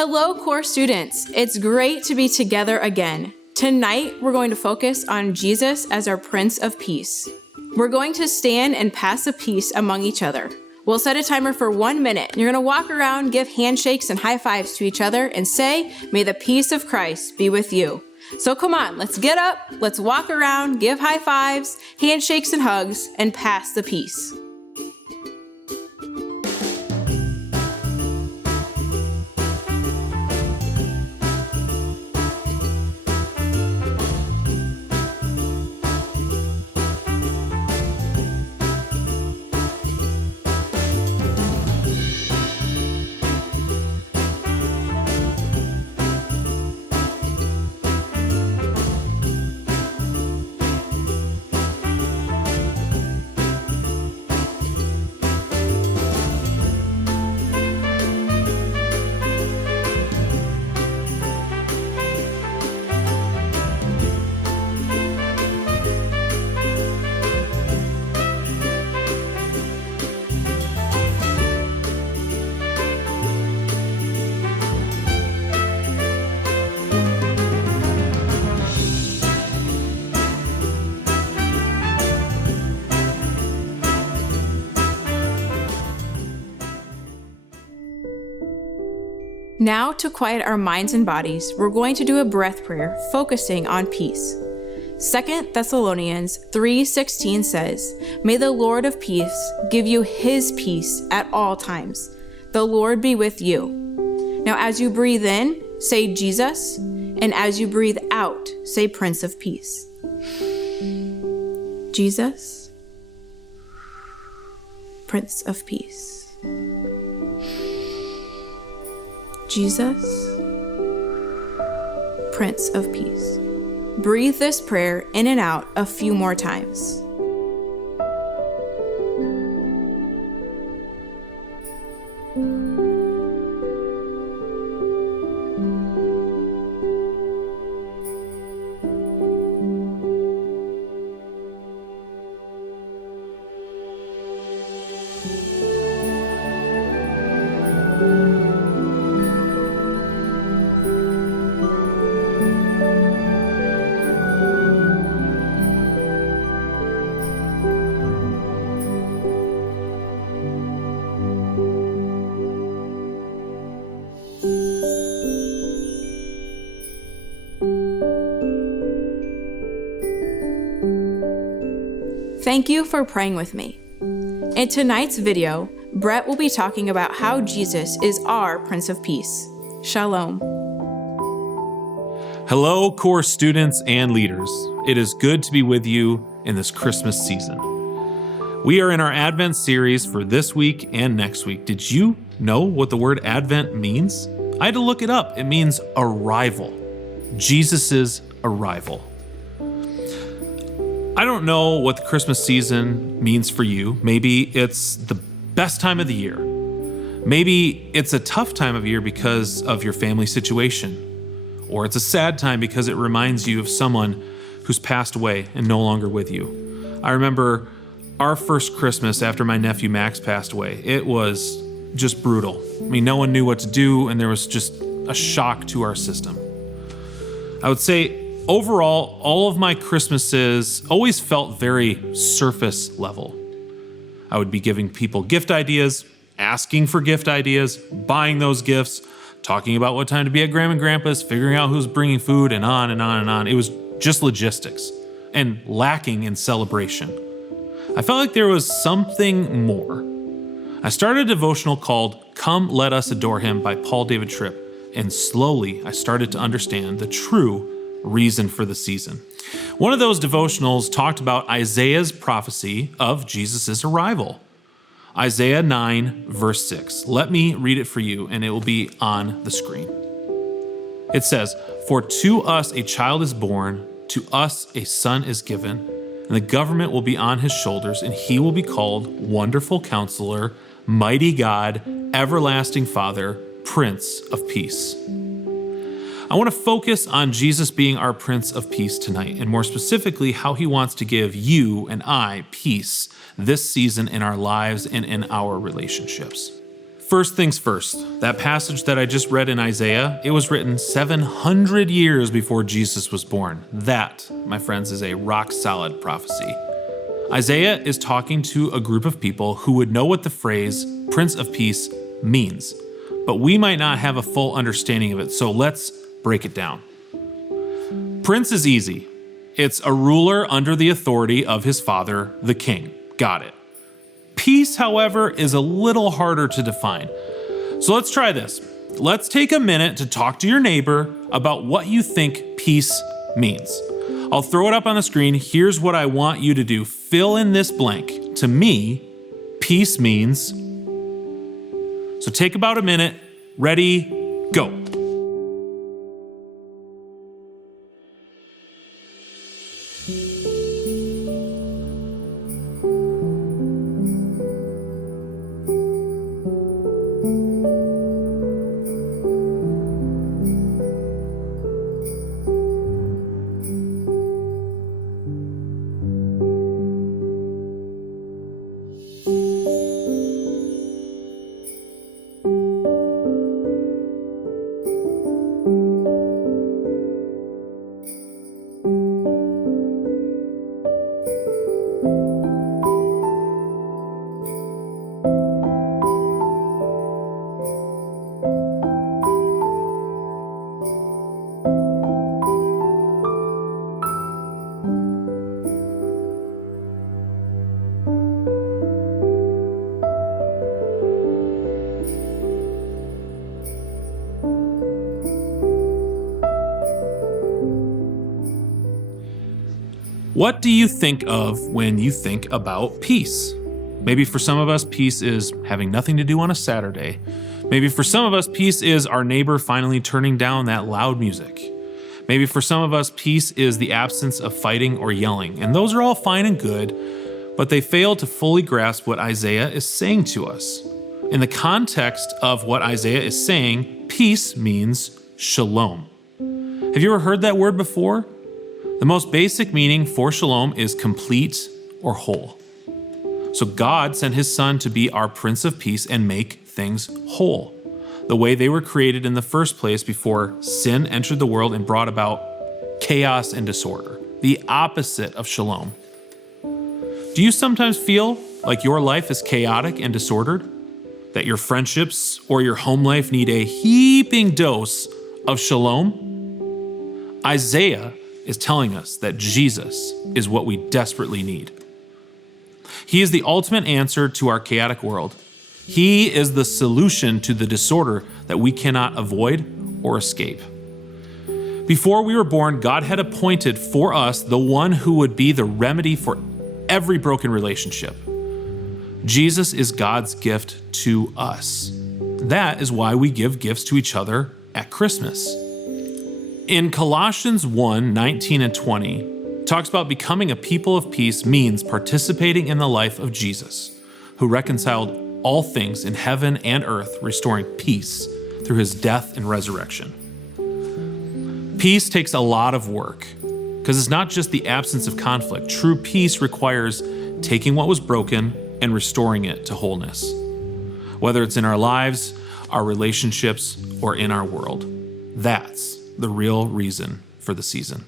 Hello, core students. It's great to be together again. Tonight, we're going to focus on Jesus as our Prince of Peace. We're going to stand and pass the peace among each other. We'll set a timer for 1 minute. You're going to walk around, give handshakes and high fives to each other, and say, "May the peace of Christ be with you." So come on, let's get up, let's walk around, give high fives, handshakes and hugs, and pass the peace. Now, to quiet our minds and bodies, we're going to do a breath prayer focusing on peace. 2 Thessalonians 3:16 says, "May the Lord of peace give you his peace at all times. The Lord be with you." Now, as you breathe in, say Jesus, and as you breathe out, say Prince of Peace. Jesus, Prince of Peace. Jesus, Prince of Peace. Breathe this prayer in and out a few more times. Thank you for praying with me. In tonight's video, Brett will be talking about how Jesus is our Prince of Peace. Shalom. Hello, core students and leaders. It is good to be with you in this Christmas season. We are in our Advent series for this week and next week. Did you know what the word Advent means? I had to look it up. It means arrival. Jesus's arrival. I don't know what the Christmas season means for you. Maybe it's the best time of the year. Maybe it's a tough time of year because of your family situation. Or it's a sad time because it reminds you of someone who's passed away and no longer with you. I remember our first Christmas after my nephew Max passed away. It was just brutal. I mean, no one knew what to do, and there was just a shock to our system. I would say, overall, all of my Christmases always felt very surface level. I would be giving people gift ideas, asking for gift ideas, buying those gifts, talking about what time to be at Grandma and Grandpa's, figuring out who's bringing food, and on and on and on. It was just logistics and lacking in celebration. I felt like there was something more. I started a devotional called "Come Let Us Adore Him" by Paul David Tripp, and slowly I started to understand the true reason for the season. One of those devotionals talked about Isaiah's prophecy of Jesus' arrival. Isaiah 9, verse 6. Let me read it for you, and it will be on the screen. It says, "For to us a child is born, to us a son is given, and the government will be on his shoulders, and he will be called Wonderful Counselor, Mighty God, Everlasting Father, Prince of Peace." I want to focus on Jesus being our Prince of Peace tonight, and more specifically, how he wants to give you and I peace this season in our lives and in our relationships. First things first, that passage that I just read in Isaiah, it was written 700 years before Jesus was born. That, my friends, is a rock-solid prophecy. Isaiah is talking to a group of people who would know what the phrase Prince of Peace means, but we might not have a full understanding of it, so let's break it down. Prince is easy. It's a ruler under the authority of his father, the king. Got it. Peace, however, is a little harder to define. So let's try this. Let's take a minute to talk to your neighbor about what you think peace means. I'll throw it up on the screen. Here's what I want you to do. Fill in this blank. To me, peace means... So take about a minute. Ready, go. What do you think of when you think about peace? Maybe for some of us, peace is having nothing to do on a Saturday. Maybe for some of us, peace is our neighbor finally turning down that loud music. Maybe for some of us, peace is the absence of fighting or yelling. And those are all fine and good, but they fail to fully grasp what Isaiah is saying to us. In the context of what Isaiah is saying, peace means shalom. Have you ever heard that word before? The most basic meaning for shalom is complete or whole. So God sent his son to be our Prince of Peace and make things whole, the way they were created in the first place before sin entered the world and brought about chaos and disorder, the opposite of shalom. Do you sometimes feel like your life is chaotic and disordered? That your friendships or your home life need a heaping dose of shalom? Isaiah is telling us that Jesus is what we desperately need. He is the ultimate answer to our chaotic world. He is the solution to the disorder that we cannot avoid or escape. Before we were born, God had appointed for us the one who would be the remedy for every broken relationship. Jesus is God's gift to us. That is why we give gifts to each other at Christmas. In Colossians 1:19 and 20, it talks about becoming a people of peace means participating in the life of Jesus, who reconciled all things in heaven and earth, restoring peace through his death and resurrection. Peace takes a lot of work, because it's not just the absence of conflict. True peace requires taking what was broken and restoring it to wholeness, whether it's in our lives, our relationships, or in our world. That's the real reason for the season.